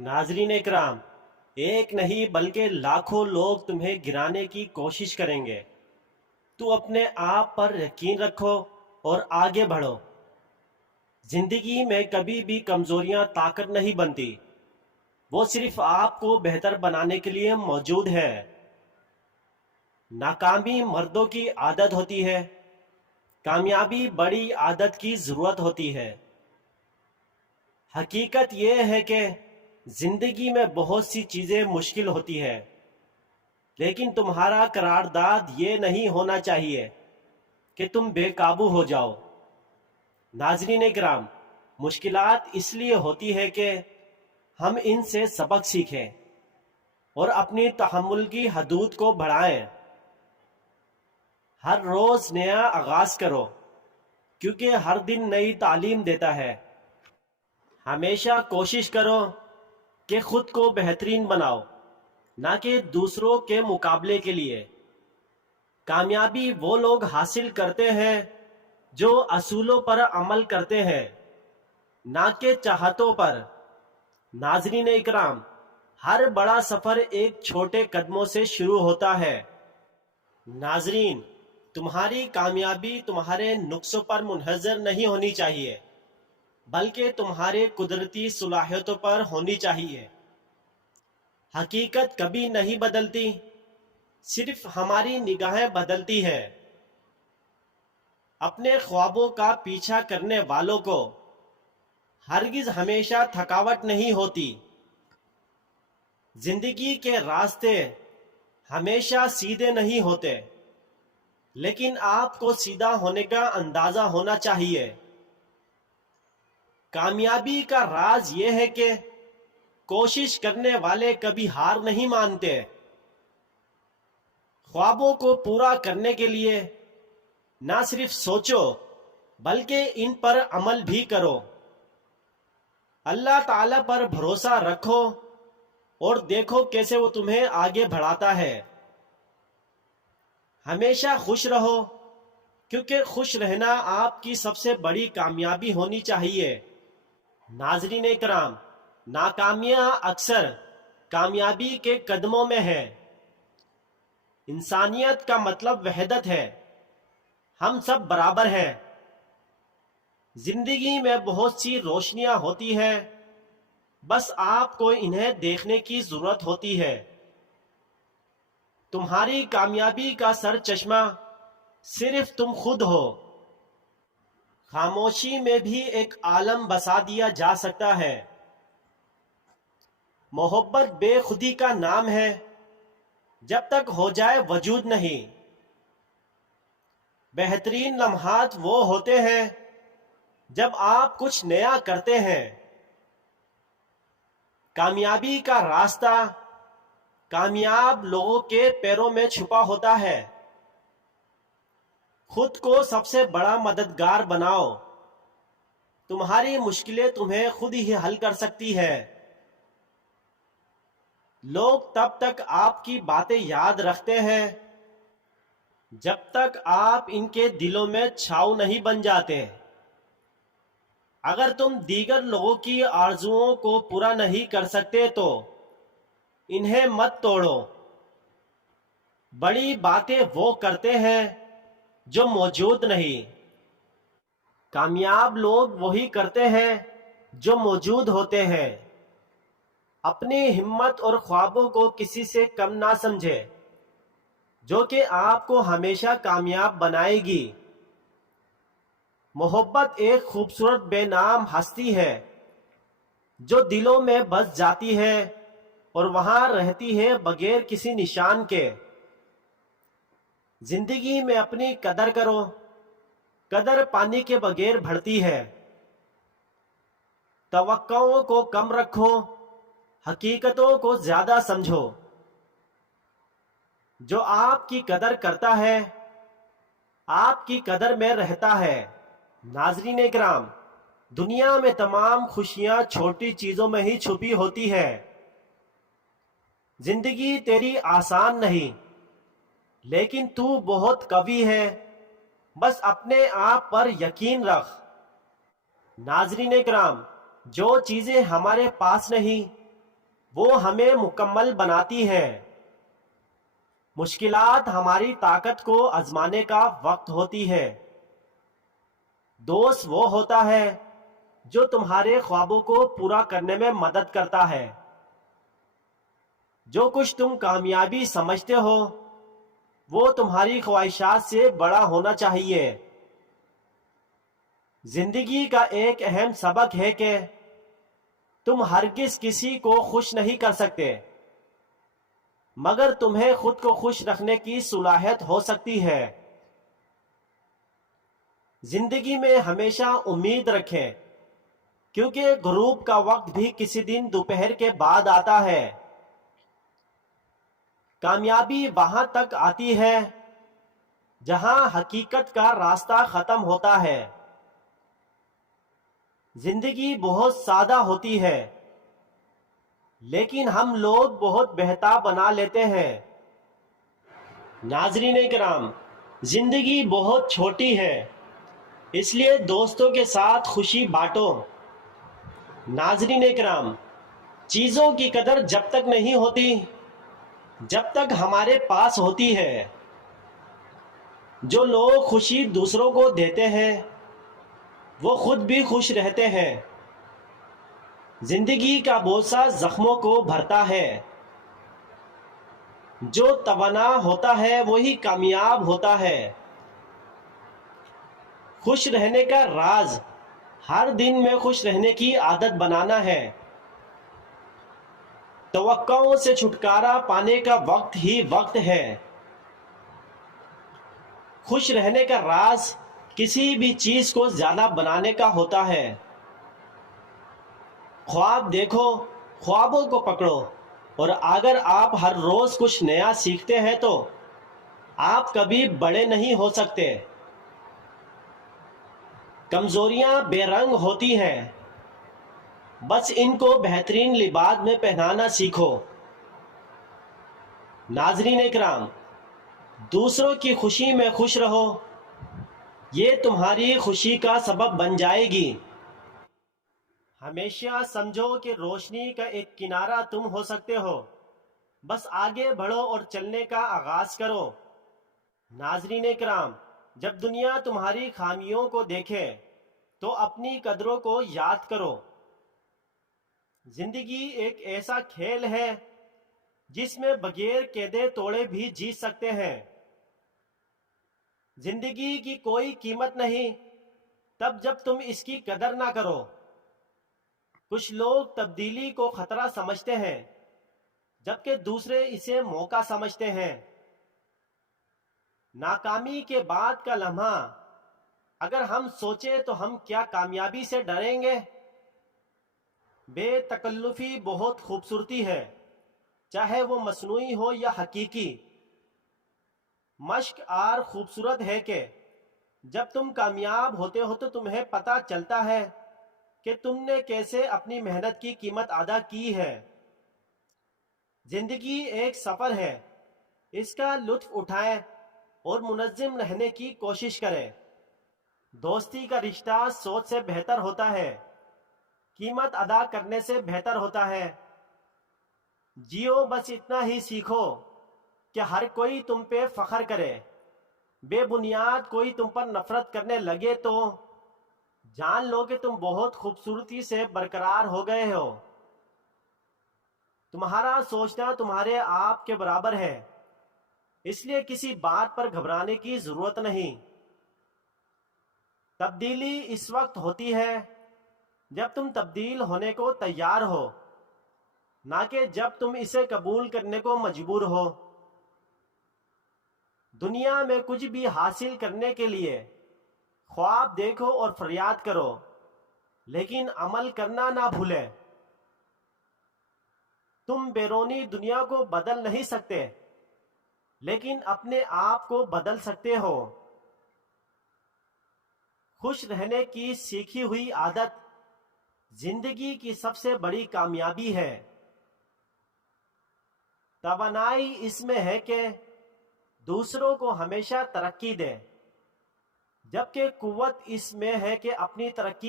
नाजरीन इकराम, एक नहीं बल्कि लाखों लोग तुम्हें गिराने की कोशिश करेंगे। तू अपने आप पर यकीन रखो और आगे बढ़ो। जिंदगी में कभी भी कमजोरियां ताकत नहीं बनती, वो सिर्फ आपको बेहतर बनाने के लिए मौजूद है। नाकामी मर्दों की आदत होती है, कामयाबी बड़ी आदत की जरूरत होती है। हकीकत यह है कि जिंदगी में बहुत सी चीजें मुश्किल होती है, लेकिन तुम्हारा करारदाद ये नहीं होना चाहिए कि तुम बेकाबू हो जाओ। नाज़रीन इकराम, मुश्किलात इसलिए होती है कि हम इनसे सबक सीखें और अपनी तहम्मुल की हदूद को बढ़ाएं। हर रोज नया आगाज करो, क्योंकि हर दिन नई तालीम देता है। हमेशा कोशिश करो कि खुद को बेहतरीन बनाओ, ना कि दूसरों के मुकाबले के लिए। कामयाबी वो लोग हासिल करते हैं जो असूलों पर अमल करते हैं, ना कि चाहतों पर। नाजरीन इकराम, हर बड़ा सफर एक छोटे कदमों से शुरू होता है। नाजरीन, तुम्हारी कामयाबी तुम्हारे नुक्सों पर मुनहजर नहीं होनी चाहिए, बल्कि तुम्हारे कुदरती सलाहियतों पर होनी चाहिए। हकीकत कभी नहीं बदलती, सिर्फ हमारी निगाहें बदलती हैं। अपने ख्वाबों का पीछा करने वालों को हरगिज हमेशा थकावट नहीं होती। जिंदगी के रास्ते हमेशा सीधे नहीं होते, लेकिन आपको सीधा होने का अंदाजा होना चाहिए। कामयाबी का राज यह है कि कोशिश करने वाले कभी हार नहीं मानते। ख्वाबों को पूरा करने के लिए ना सिर्फ सोचो, बल्कि इन पर अमल भी करो। अल्लाह ताला पर भरोसा रखो और देखो कैसे वो तुम्हें आगे बढ़ाता है। हमेशा खुश रहो, क्योंकि खुश रहना आपकी सबसे बड़ी कामयाबी होनी चाहिए। नाजरीन इकराम, नाकामियां अक्सर कामयाबी के कदमों में है। इंसानियत का मतलब वहदत है, हम सब बराबर हैं। जिंदगी में बहुत सी रोशनियां होती हैं, बस आपको इन्हें देखने की जरूरत होती है। तुम्हारी कामयाबी का सर चश्मा सिर्फ तुम खुद हो। खामोशी में भी एक आलम बसा दिया जा सकता है। मोहब्बत बेखुदी का नाम है, जब तक हो जाए वजूद नहीं। बेहतरीन लम्हात वो होते हैं जब आप कुछ नया करते हैं। कामयाबी का रास्ता कामयाब लोगों के पैरों में छुपा होता है। खुद को सबसे बड़ा मददगार बनाओ। तुम्हारी मुश्किलें तुम्हें खुद ही हल कर सकती है। लोग तब तक आपकी बातें याद रखते हैं जब तक आप इनके दिलों में छाऊ नहीं बन जाते। अगर तुम दीगर लोगों की आरजुओं को पूरा नहीं कर सकते तो इन्हें मत तोड़ो। बड़ी बातें वो करते हैं जो मौजूद नहीं। कामयाब लोग वही करते हैं जो मौजूद होते हैं। अपनी हिम्मत और ख्वाबों को किसी से कम ना समझे, जो कि आपको हमेशा कामयाब बनाएगी। मोहब्बत एक खूबसूरत बेनाम हस्ती है जो दिलों में बस जाती है और वहां रहती है बगैर किसी निशान के। जिंदगी में अपनी कदर करो, कदर पानी के बगैर बढ़ती है। तवक्कुओं को कम रखो, हकीकतों को ज्यादा समझो। जो आपकी कदर करता है, आपकी कदर में रहता है। नाजरीन इकराम, दुनिया में तमाम खुशियां छोटी चीजों में ही छुपी होती है। जिंदगी तेरी आसान नहीं, लेकिन तू बहुत कवि है। बस अपने आप पर यकीन रख। नाजरीन इकराम, जो चीजें हमारे पास नहीं وہ ہمیں مکمل بناتی ہے۔ مشکلات ہماری طاقت کو آزمانے کا وقت ہوتی ہے۔ دوست وہ ہوتا ہے جو تمہارے خوابوں کو پورا کرنے میں مدد کرتا ہے۔ جو کچھ تم کامیابی سمجھتے ہو وہ تمہاری خواہشات سے بڑا ہونا چاہیے۔ زندگی کا ایک اہم سبق ہے کہ تم ہرگز کسی کو خوش نہیں کر سکتے، مگر تمہیں خود کو خوش رکھنے کی صلاحیت ہو سکتی ہے۔ زندگی میں ہمیشہ امید رکھیں، کیونکہ غروب کا وقت بھی کسی دن دوپہر کے بعد آتا ہے۔ کامیابی وہاں تک آتی ہے جہاں حقیقت کا راستہ ختم ہوتا ہے۔ زندگی بہت سادہ ہوتی ہے، لیکن ہم لوگ بہت بہتر بنا لیتے ہیں۔ ناظرین کرام، زندگی بہت چھوٹی ہے، اس لیے دوستوں کے ساتھ خوشی بانٹو۔ ناظرین کرام، چیزوں کی قدر جب تک نہیں ہوتی جب تک ہمارے پاس ہوتی ہے۔ جو لوگ خوشی دوسروں کو دیتے ہیں وہ خود بھی خوش رہتے ہیں۔ زندگی کا بوسہ زخموں کو بھرتا ہے۔ جو توانا ہوتا ہے وہی کامیاب ہوتا ہے۔ خوش رہنے کا راز ہر دن میں خوش رہنے کی عادت بنانا ہے۔ توقعوں سے چھٹکارا پانے کا وقت ہی وقت ہے۔ خوش رہنے کا راز کسی بھی چیز کو زیادہ بنانے کا ہوتا ہے۔ خواب دیکھو، خوابوں کو پکڑو، اور اگر آپ ہر روز کچھ نیا سیکھتے ہیں تو آپ کبھی بڑے نہیں ہو سکتے۔ کمزوریاں بے رنگ ہوتی ہیں، بس ان کو بہترین لباس میں پہنانا سیکھو۔ ناظرین اکرام، دوسروں کی خوشی میں خوش رہو، یہ تمہاری خوشی کا سبب بن جائے گی۔ ہمیشہ سمجھو کہ روشنی کا ایک کنارہ تم ہو سکتے ہو، بس آگے بڑھو اور چلنے کا آغاز کرو۔ ناظرین کرام، جب دنیا تمہاری خامیوں کو دیکھے تو اپنی قدروں کو یاد کرو۔ زندگی ایک ایسا کھیل ہے جس میں بغیر قیدے توڑے بھی جیت سکتے ہیں۔ زندگی کی کوئی قیمت نہیں تب جب تم اس کی قدر نہ کرو۔ کچھ لوگ تبدیلی کو خطرہ سمجھتے ہیں جبکہ دوسرے اسے موقع سمجھتے ہیں۔ ناکامی کے بعد کا لمحہ اگر ہم سوچیں تو ہم کیا کامیابی سے ڈریں گے؟ بے تکلفی بہت خوبصورتی ہے، چاہے وہ مصنوعی ہو یا حقیقی۔ مشق آر خوبصورت ہے کہ جب تم کامیاب ہوتے ہو تو تمہیں پتہ چلتا ہے کہ تم نے کیسے اپنی محنت کی قیمت ادا کی ہے۔ زندگی ایک سفر ہے، اس کا لطف اٹھائیں اور منظم رہنے کی کوشش کریں۔ دوستی کا رشتہ سوچ سے بہتر ہوتا ہے، قیمت ادا کرنے سے بہتر ہوتا ہے۔ جیو بس اتنا ہی سیکھو کہ ہر کوئی تم پہ فخر کرے۔ بے بنیاد کوئی تم پر نفرت کرنے لگے تو جان لو کہ تم بہت خوبصورتی سے برقرار ہو گئے ہو۔ تمہارا سوچنا تمہارے آپ کے برابر ہے، اس لیے کسی بات پر گھبرانے کی ضرورت نہیں۔ تبدیلی اس وقت ہوتی ہے جب تم تبدیل ہونے کو تیار ہو، نہ کہ جب تم اسے قبول کرنے کو مجبور ہو۔ دنیا میں کچھ بھی حاصل کرنے کے لیے خواب دیکھو اور فریاد کرو، لیکن عمل کرنا نہ بھولیں۔ تم بیرونی دنیا کو بدل نہیں سکتے، لیکن اپنے آپ کو بدل سکتے ہو۔ خوش رہنے کی سیکھی ہوئی عادت زندگی کی سب سے بڑی کامیابی ہے۔ توانائی اس میں ہے کہ دوسروں کو ہمیشہ ترقی دے، جبکہ قوت اس میں ہے کہ اپنی ترقی